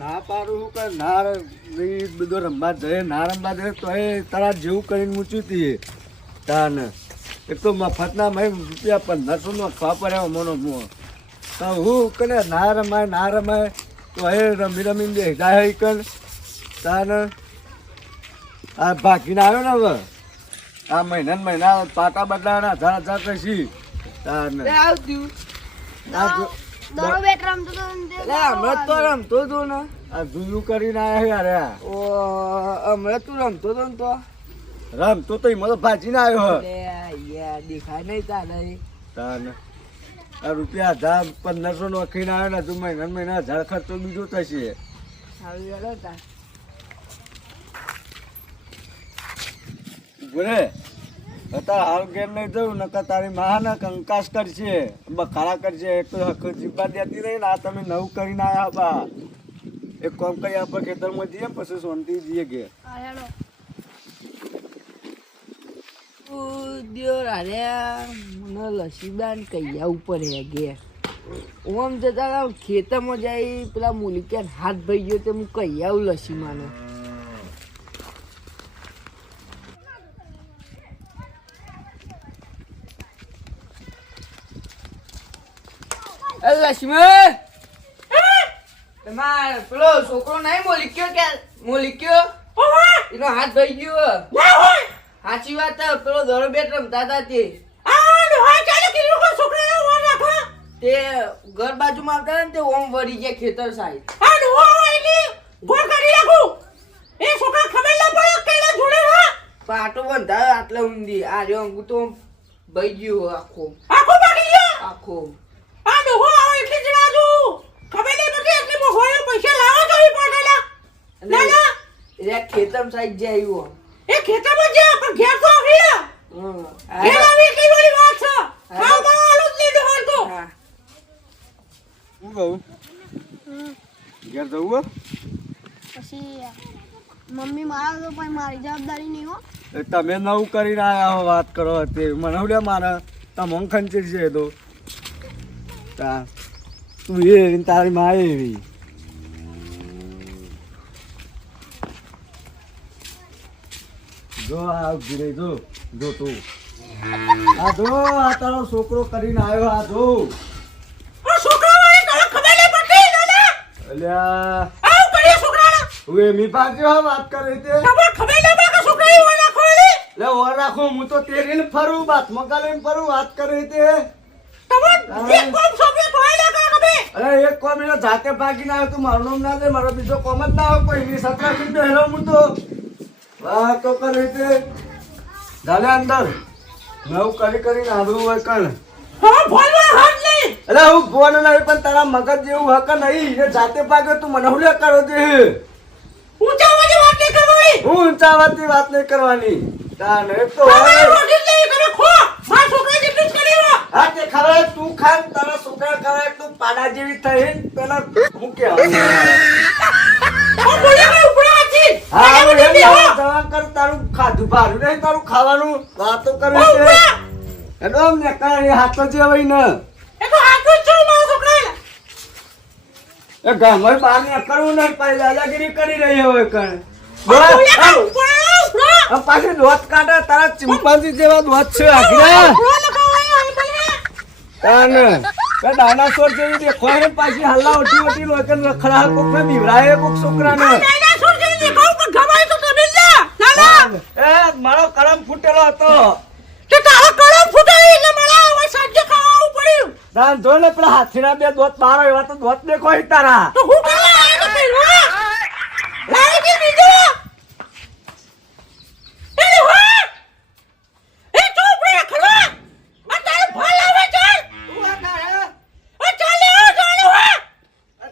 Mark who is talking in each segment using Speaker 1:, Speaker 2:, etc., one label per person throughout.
Speaker 1: ના પાડું કે ના બધો રમવા જઈએ ના રમવા જઈએ તો એ તારા જેવું કરીને મૂચ્યું તીએ તાને. એક તો મફતના મેં રૂપિયા પંદરસો નો ખવા પડ્યા મોનો મો. તો હું કને ના રમાય ના રમાય તો એ રમી રમીને બેઠા હે કર તાને આ ભાગીને આવ્યો ને હવે. આ મહિના ને મહિના પાટા બદલાના હજાર હજાર કશી તાને.
Speaker 2: આવતું હમણાં તો રમતો હતો ને.
Speaker 1: આ જુયું કરીને આવ્યા યાર.
Speaker 2: ઓ હમણાં તું રમતો હતો ને તો.
Speaker 1: રમતો તો મને ભાજીને આવ્યો હે.
Speaker 2: એટલે યાર દેખાય નહીં તારે.
Speaker 1: તાન. આ રૂપિયા હજાર પંદરસો નો આવ્યો ને તું મહિના મહિના હજાર ખર્ચો બીજો થશે.
Speaker 2: આવી તા
Speaker 1: બોલે અત્યારે હાલ ઘેર નહીં જવું નકર તારી મા કંકાસ કરશે બખાડા કરીને આવ્યા એક કોમ કરી આપણે ખેતરમાં જઈએ પછી શાંતિ જઈએ ઘેર.
Speaker 3: હા, હેડો.
Speaker 2: દિયો રારે મને લસીબાન કૈયા ઉપર હે ઘેર. ઓમ જતા ખેતરમાં જાય પેલા મુલિક્યાન હાથ ભાઈ ગયો તે હું આવું લસી માનો લક્ષ્મી તમાર પેલો છોકરો નહીં મોલિક્યો કે મોલિક્યો? એનો હાથ ભાઈ ગયો. સાચી વાત પેલો દરો બેટ રમતા હતા તે. તે ઘર બાજુમાં આવતા ને તે ઓમ વળી ગયા ખેતર સાઈડ. પાટો બંધાયો આટલે ઊંધી. આ રહ્યો તો ભાઈ ગયો આખો. આખો. એટલે ખેતમ સાઈડ જે આવ્યો હમ. હા.
Speaker 1: હું. કહું? ઘેર જવું હે?
Speaker 3: પછી મમ્મી મારા તો પણ મારી જવાબદારી નહીં હો.
Speaker 1: તમે નવું કરીને આયા હો વાત કરો તે. મને મારે? તમે ખંચી છે તો. તા તું એ તારી માં એવી. જો આ ઊભી જો. જો તું. આ જો આ તારો છોકરો કરીને આવ્યો આ જો. અલ્યા. હું એમી પાસે વાત કરે તે. લે ઓર રાખો હું તો તેરીને ફરું બાત મગાલીને ફરું વાત કરે તે. અરે એક કોમ એનો જાતે ભાગીને આવ્યો તું મારું નામ ના દે મારો બીજો કોમ જ ના હોય કોઈ ની સતરા હેરો હું તો વાતો કરે તે. ચાલે અંદર. નવ કરી કરીને આબરું હોય કણ. અરે હું ફોન નહીં પણ તારા મગજ જેવું હક નહીં. એ જાતે પાકે તું મને હુલે કરો તે હું ઊંચા વાતની વાત નહીં કરવાની. તાન એક તો હોય. હા તે ખરા તું ખાન તારા છોકરા ખરા તું પાડા જેવી થઈ. પેલા હું કે હા હું એમ જવા જવા કર તારું ખાધું ભારું નહીં તારું ખાવાનું વાતો કરે છે. એનો ને કાંઈ હાથો જે હોય ને એ ગામમાં પાણી કરવું નહીં પાછી દાદાગીરી કરી રહી હોય કણ. પાછી દોત કાઢે તારા ચિંપાંજી જેવા દોત છે આગળ. તાન. કે ડાયનાસોર જેવી દેખો પાછી હલ્લા ઉઠી ઉઠી લોકોને રખડા કોક ને બીવરાય કોક છોકરાને. એ મારો કલમ ફૂટેલો હતો. તાન જો ને પેલા હાથીના બે દોત મારો એવા તો દોત દેખો તારા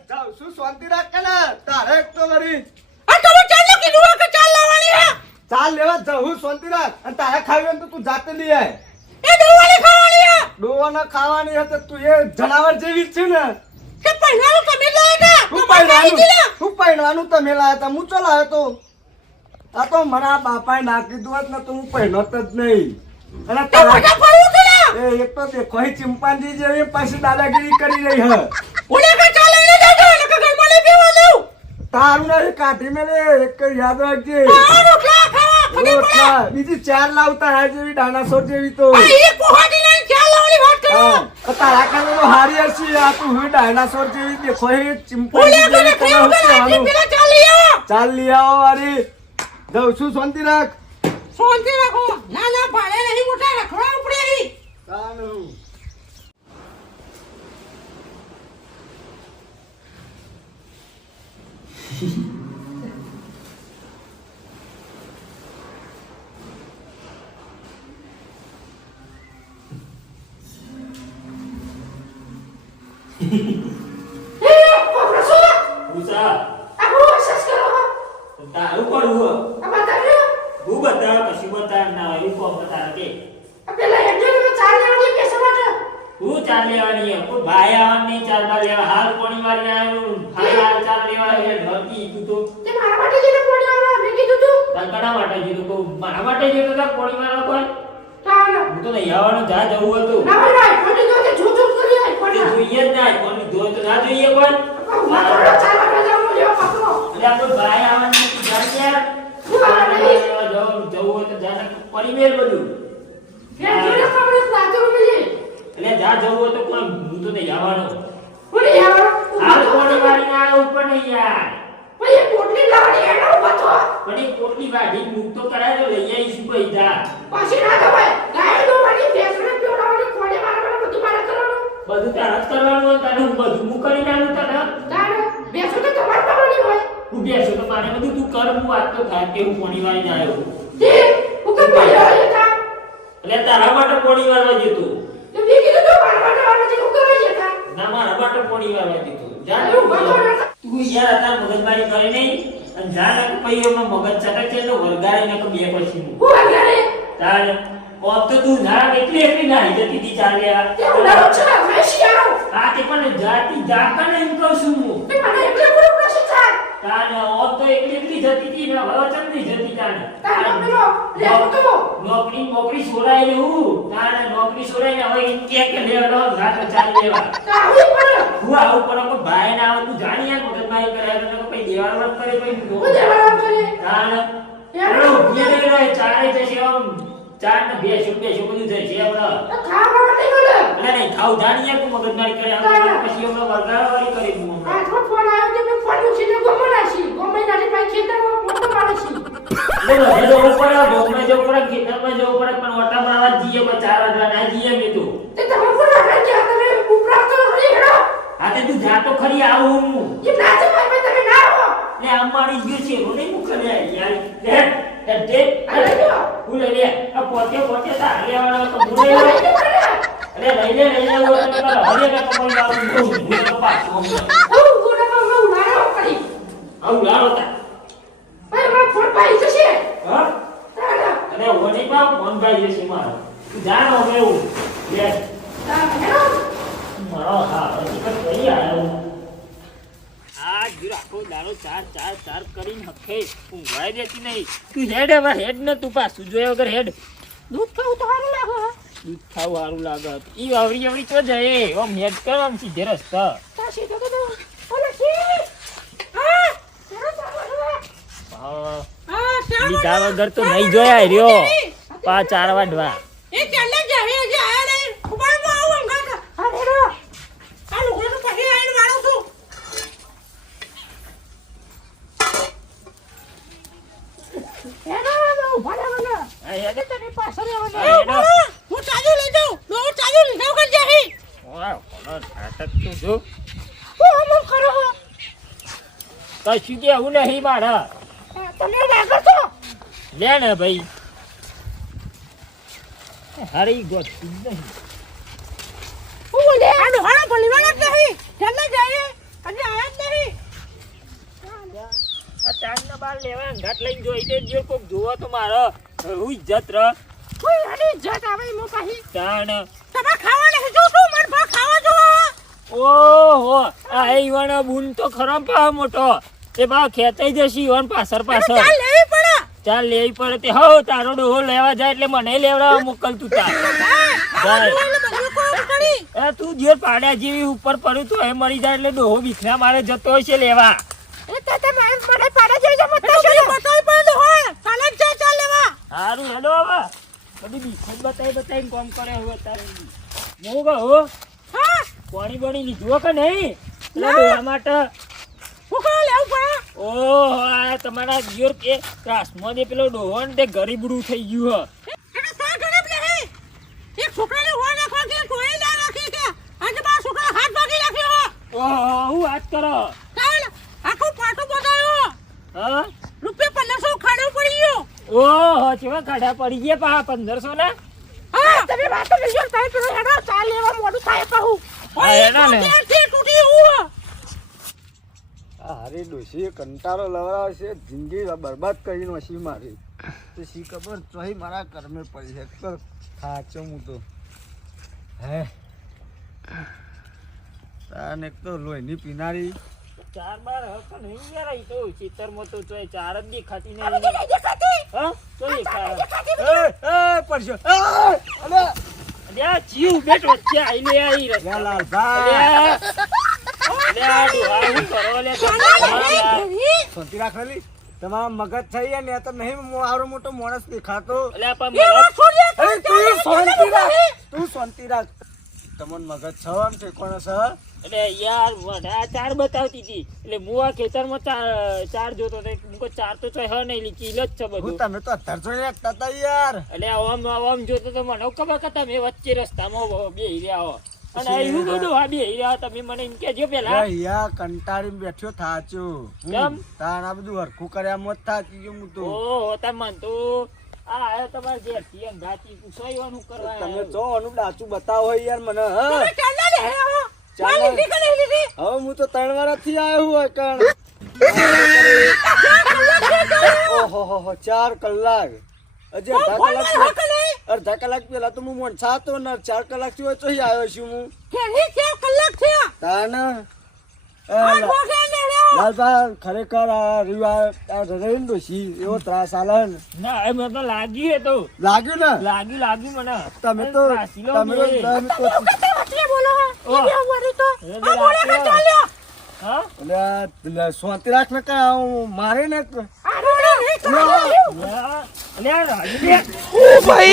Speaker 1: જાઉં છું શાંતિ રાખ કે ને તારે એક તો વળી ચાલ લેવા જાઉં શાંતિ રાખ અને તારે ખાવી હોય ને તો તું જાતે લઈ આય ડોવાના ખાવાની હતી તું એ જનાવર જેવી છે ને. શું પહેરવાનું? તમે લાયા હતા? હું ચો લાયો તો આ તો મારા બાપાએ નાખી કીધું હોત ને તો હું પહેરત જ નહીં. અને તારા એ એક તો દેખો હી ચિંપાંજી જેવી પાછી દાદાગીરી કરી રહી હ. તારું ના કાઢી મેલે એક યાદ રાખજે.
Speaker 4: રોટલા
Speaker 1: બીજી ચાર લાવતા આ જેવી ડાયનાસોર જેવી તો. હા, તારા કારણે તો હારી હશે આ તું હું ડાયનાસોર જેવી દેખો હે જેવી
Speaker 4: ચાલી
Speaker 1: લઈ આવો જઉં છું શાંતિ રાખ.
Speaker 4: શાંતિ રાખો. ના ના ભાડે નહીં મોટા રખડા ઉપડે
Speaker 1: તાનું.
Speaker 4: એ કોફરસો હું અસસ
Speaker 5: તારું પછી બતાવ ના કે
Speaker 4: કે. સમાટ
Speaker 5: હું ચાર લેવાની ભાઈ આવવાની ચાર બાર હાલ કોણી મારી આવ્યો હાલ હાલ, ચાર લેવા. હે ધરતી તું તો.
Speaker 4: તે મારા માટે જેને પોણી આવવા
Speaker 5: માટે જીતું કહું મારા માટે કોણી કોઈ? હું તો નહીં આવવાનું જા જવું હતું
Speaker 4: ના ભાઈ ભાઈ પોણી તો કે જો જો કરી આય
Speaker 5: તે
Speaker 4: પોણી
Speaker 5: જોઈએ જ ના કોની ધોય તો ના જોઈએ કોઈ
Speaker 4: ઊભા કરો ચાર વાગે જાવ લેવા પકડો
Speaker 5: એટલે આ કોઈ ભાઈ આવવાનું નથી જાણ યાર
Speaker 4: હું આવવા નહીં.
Speaker 5: જવું જવું હોય તો જાને પરિમેર બધું
Speaker 4: હેડજો ને તમને પ્લાટો મિલી
Speaker 5: એટલે જા જવું હોય તો કોઈ હું તો નહીં આવવાનું
Speaker 4: પોણી આવો
Speaker 5: હાલ કોણી મારી ના ઉપર નહીં યાર
Speaker 4: ભાઈ પોટલી લાવવાની એનો ઊભા તો
Speaker 5: પણ એ પોટલી વાઢી મૂક તો કરાય તો લઈ આવીશું ભાઈ જા
Speaker 4: પાછી ના દવાય ગાય દો વાળી ભેંસને પીવડાવવાની કોણે મારવાનું બધું મારે કરવાનું
Speaker 5: બધું તારા જ કરવાનું હોય તારે હું બધું હું કરી નાખું તને
Speaker 4: તારે ભેંસો તો તમારે પાવાની હોય
Speaker 5: હું બેસો તો મારે બધું તું કર હું વાત તો થાય કે હું પોણી વાળી આવ્યો
Speaker 4: તે? કે આવે તા
Speaker 5: એટલે તારા માટે પોણી વાળવા જતો
Speaker 4: તો બી કીધું તો મારા માટે આવે છે કે આવી જતા
Speaker 5: ના મારા માટે પોણી વાળવા જતો જા.
Speaker 4: તો.
Speaker 5: તું યાર અત્યારે મગજમારી કરી નહીં. અને જા ને પછી મગજ ચટક છે તો વરગાડે ને બે પછી હું
Speaker 4: હું આગળ
Speaker 5: તાર ઓમ તો તું ના એટલી એટલી ના જતી હતી ચાલ્યા
Speaker 4: તે ઉડાડો છે મેં શિયાળો.
Speaker 5: આ તે પણ જાતી જાતા ને એમ કહું છું હું.
Speaker 4: મને એટલે પૂરો પ્રશ્ન થાય
Speaker 5: ઓત તો એકલી એકલી જતી હતી ને વચનની જતી કાને
Speaker 4: તારે પેલો લેવો તો
Speaker 5: નોકરી નોકરી છોડાઈ લેવું કાને નોકરી છોડાઈને હવે એમ કે કે લેવાનો ઘાટ ચાલી લેવા.
Speaker 4: આવી પડે.
Speaker 5: હું આવું કોઈ ભાઈ ના આવે તું જાણી યાર મગજમારી કરે એટલે કોઈ દેવાનો કરે કોઈ
Speaker 4: હું દેવાળા કરે યાર,
Speaker 5: એનો ઊભી રહી ચારે જશે આમ. ચાર ને બે શું બે શું બધું જશે છે
Speaker 4: આ ખાવા નહીં
Speaker 5: બોલે? નહીં ખાવ જાણી યાર તું મગજમારી કરે પછી હમણાં વાળી કરી હું
Speaker 4: આ તો ફોન આવ્યો તે મેં ફોન ઉછીને ગમો નાખી ગમે નાખી ભાઈ ખેતરમાં મોટો માણસ છે?
Speaker 5: એટલે બધે જવું પડે ભોગમાં જવું પડે ખેતરમાં જવું પડે પણ ઓટા મારવા જઈએ પણ ચાર વાગવા ના જઈએ મેં તો.
Speaker 4: તે તમે કોણ આગળ ગયા તમે ઉપરા તો કરી હેડો.
Speaker 5: હા તે તું જા તો ખરી આવું હું.
Speaker 4: એ ના છે ભાઈ તમે ના આવો
Speaker 5: લે આમ મારી ગયો છે હું નહીં મુખ લે યાર. લે દે
Speaker 4: અરે
Speaker 5: હું લે લે. આ પોતે પોતે તા લેવાનો તો હું
Speaker 4: અરે
Speaker 5: લઈ
Speaker 4: પડે
Speaker 5: લે લઈ લે લઈ લે હું તો પેલા હરે ને કમળ લાવું હું હું તો પાછો હમણાં
Speaker 4: હું ગુના માં હું ના કરી
Speaker 5: આવું લાવો તા.
Speaker 4: ભાઈ મારો ફોન જશે.
Speaker 5: હા?
Speaker 4: તારા.
Speaker 5: અને ઓની પાવ ફોન ભાઈ છે તું જાણો હવે લે. મારો હા હકીકત કરી આવ્યો આ જીરો આખો દાડો ચાર ચાર ચાર કરીને હખે. ઊંઘવાય દેતી નહીં. તું હેડ હવે હેડ ને તું પાછું જોયા વગર હેડ.
Speaker 4: દૂધ ખાવું તો સારું લાગે હે.
Speaker 5: દૂધ ખાવું સારું લાગે. ઈ આવડી આવડી તો જાય. આમ હેડ કર આમ સીધે રસ્તા
Speaker 4: તો તો ઓલે સી હા તેરો ચાલો છે
Speaker 5: હા
Speaker 4: હા ચાલો
Speaker 5: લીધા વગર તો નહીં જોયા રહ્યો. પા ચાર વાઢવા. કશું કેવું નહીં મારા.
Speaker 4: તમે લાગો છો?
Speaker 5: લે ને ભાઈ. હરી ગોત જ નહીં.
Speaker 4: આ જ ચાલે જાય. હજી આયા જ નહીં.
Speaker 5: આ ચાંદના બાર લેવા અંગાટ લઈને જોઈ દેજો કોક જોવો તો મારો. હું ઇજ્જત ર.
Speaker 4: કોઈ આવે મો પાહી
Speaker 5: ચાણ
Speaker 4: તમે ખાવા નહીં જો તું મન ભા ખાવા જો
Speaker 5: ઓહો આ ઈવણ બુન તો ખરાબ પા મોટો. તે ભાવ ખેંચાઈ જશે ઓન પાછળ પાછળ.
Speaker 4: ચાલ લેવી પડે.
Speaker 5: તે. હો તારો ડોહો લેવા જાય એટલે મને લેવડાવવા મોકલતું તાર. તું જે પાડ્યા જેવી ઉપર પડ્યું તો એ મરી જાય એટલે ડોહો બીખરા મારે જતો હોય છે લેવા.
Speaker 4: સારું હેલો હવે.
Speaker 5: બધી બતાવી બતાવીને કોમ કરે તારે મોગા
Speaker 4: હો.
Speaker 5: પાણી બાણી લીધું કે નહીં? એટલે માટે ઓહો આ તમારા ગિયોર કે ક્લાસમાં જે પેલો ડોહન તે ગરીબડું થઈ ગયું હ.
Speaker 4: એને એક છોકરાને હોય નાખવા કે કોઈ ના રાખી કે? આજે મારા છોકરા હાથ ભાગી નાખ્યો
Speaker 5: ઓહો હું વાત કરો?
Speaker 4: ચાલ આખું પાટું
Speaker 5: હા?
Speaker 4: રૂપિયા પંદરસો ખાડો પડી ગયો.
Speaker 5: ઓહો ચેવા ખાડા પડી ગયા પા પંદરસો ના?
Speaker 4: હા. તમે વાત તો લઈ તારે પેલો હેડો ચાલ લેવા મોડું થાય કહું
Speaker 5: હા, હેડો ને.
Speaker 4: તૂટી હું.
Speaker 1: આ હારી ડોશીએ કંટાળો લવડાવે છે જિંદગી બરબાદ કરીને વસી મારી તો શી ખબર ચોહી મારા કર્મે પડી છે તો થાચો હું તો હે તાન એક તો લોહીની પીનારી
Speaker 5: ચાર બાર હક નહીં યાર ઈ તો ચિત્તરમાં તો ચોય ચાર જ દેખાતી નહીં હા તો ખા
Speaker 1: એ એ અલે
Speaker 5: અલ્યા જીવ બેટ વચ્ચે આઈ લે આઈ રે
Speaker 1: લાલભાઈ
Speaker 5: અલ્યા અલ્યા ડોહા હું કરો લે તમે
Speaker 1: શાંતિ રાખેલી? તમારા મગજ થઈ ગયા ને તો નહીં મારો મોટો માણસ દેખાતો.
Speaker 5: અલ્યા પણ મને
Speaker 1: અરે તું શાંતિ રાખ. તું શાંતિ રાખ. તમને મગજ છો આમ છે કોણ છે
Speaker 5: એટલે યાર વડા ચાર બતાવતી હતી. એટલે હું આ ખેતરમાં ચાર ચાર જોતો હતો હું ચાર તો છ હ નહીં લીધી જ છે બધું.
Speaker 1: તમે તો અધર જોઈ રાખતા હતા યાર.
Speaker 5: એટલે આમ આમ જોતો તો મને ખબર કે તમે વચ્ચે રસ્તામાં બે રહ્યા હો. અને એવું બધું આ બે તમે મને એમ કેજો પેલા.
Speaker 1: યા કંટાળી બેઠ્યો થાચો.
Speaker 5: કેમ?
Speaker 1: તાર આ બધું હરખું કર્યા મોત થાચી ગયો હું તો.
Speaker 5: ઓહો તમે તો આ આયો તમારે જે હતી એમ જાતિ કરવા
Speaker 1: તમે જો આનું ડાચું બતાવો યાર મને હા.
Speaker 4: ચાલના લે હે
Speaker 1: ચાલો.
Speaker 4: લીધી લીધી
Speaker 1: હવે હું તો ત્રણ વારથી આવ્યો હું કણ ઓહો હો હો ચાર કલાક.
Speaker 4: નહીં
Speaker 1: અડધા કલાક પેલા તો હું મોનસા હતો ને ચાર કલાકથી તો આવ્યો છું હું.
Speaker 4: કે નહીં ચાર કલાક થયા?
Speaker 1: તાન એ
Speaker 4: આઠ
Speaker 1: લા-
Speaker 4: વાગે મેળ્યો
Speaker 1: લાલભા ખરેખર આ રીવા આ રહીને ડોશી એવો ત્રાસ આલે ને.
Speaker 5: ના એ મને તો લાગી એ તો.
Speaker 1: લાગ્યું ને?
Speaker 5: લાગ્યું લાગ્યું મને.
Speaker 1: તમે તો તમે તો
Speaker 4: બોલો
Speaker 5: ઓહ.
Speaker 4: એ વળી તો. આ બોલે કે ચાલ્યો
Speaker 5: હા?
Speaker 1: એટલે આ રાખ ને કાં મારે ને.
Speaker 4: આ રોડે નહીં ચાલ્યો
Speaker 5: અલ્યા, અલ્યા, રાજુ લે.
Speaker 6: भाई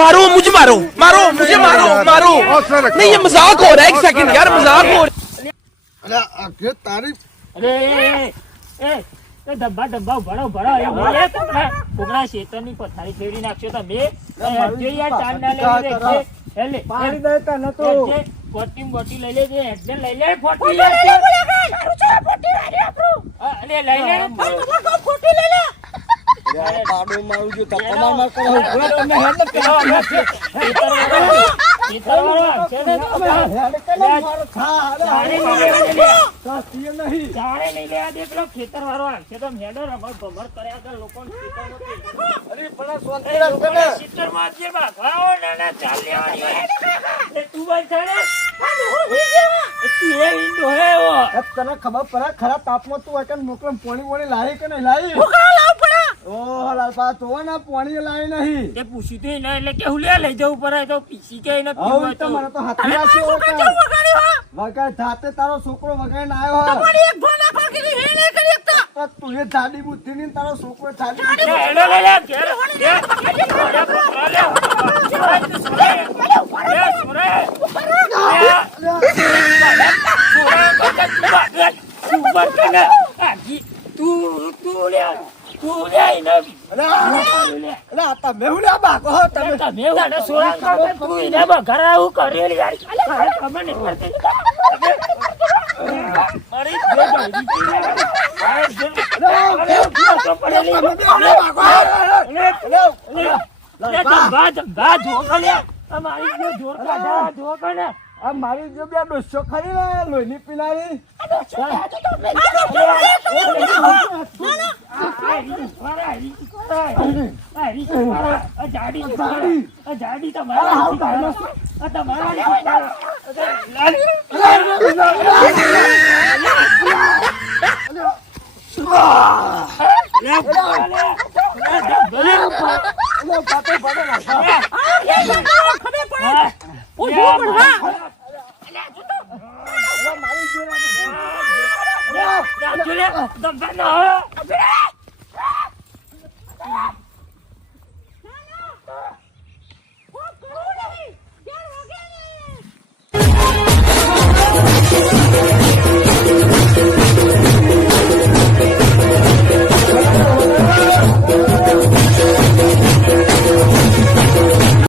Speaker 6: मारो मुझे मारो मारो मुझे मारो मारो नहीं ये मजाक हो रहा है एक सेकंड यार मजाक हो रहा है
Speaker 1: એટલે આ કે તારી
Speaker 5: અરે એ, એ, એ ધબ્બા ધબ્બા ઉભાડો ઉભાડો એ બોલે કોકરા કોકરા શેતરની પથારી ફેરવી નાખશો તમે એ હજે યાર ચાર ના લઈ લેજે એ લે
Speaker 1: પાડી દે તને તો
Speaker 5: હજે બોટી બોટી લઈ લેજે હેડજે લઈ લે ફોટી લે હા, અલે લઈ લે
Speaker 4: ખોટી લઈ લે
Speaker 1: અરે આ પાડો મારું જો માર કરો હેડ ને
Speaker 5: આવશે તો રમત ભમર કર્યા
Speaker 1: અરે પણ
Speaker 5: જે ચાલ લેવાની તું બંધ
Speaker 1: તને ખબર પડે ખરા તાપમાં તું કે મોકલમ પોણી પોણી લાવી કે નહીં લાવી ઓહ લાલપા તો ને પોણી લાવી નહીં
Speaker 5: તે એટલે કે હું લે લઈ જવું પડે તો પીસી કે એને પીવા
Speaker 1: તો
Speaker 5: તો.
Speaker 1: મને તો હાથી રાખ્યો વગાડ ધાતે તારો છોકરો વગાડીને આવ્યો હે તું એ જાડી બુદ્ધિ ની તારો છોકરો જાડી
Speaker 5: લે,
Speaker 1: બુદ્ધિ.
Speaker 5: લે, લે, ઘેર. લે, ઘોડા પકડો, લે. લે, સોરે. લે, સોરે. લે, સોરે, તું બંધ કર ને. આ જી, તું તું લે તું લે એને
Speaker 1: અરે આ-
Speaker 5: લે.
Speaker 1: અરે આ તમે હું લે બાકો હો તમે
Speaker 5: તમે વાળા સોરા કરો તો એને બગાડ આવું કરેલ યાર તમે ખબર નહીં પડતી મારી જો જલ્દી થી લે.
Speaker 1: તમે બે હું લે
Speaker 5: આ મારી જો
Speaker 1: બે ડોસો ખરી ને લોહીની પીનારી
Speaker 5: Bà!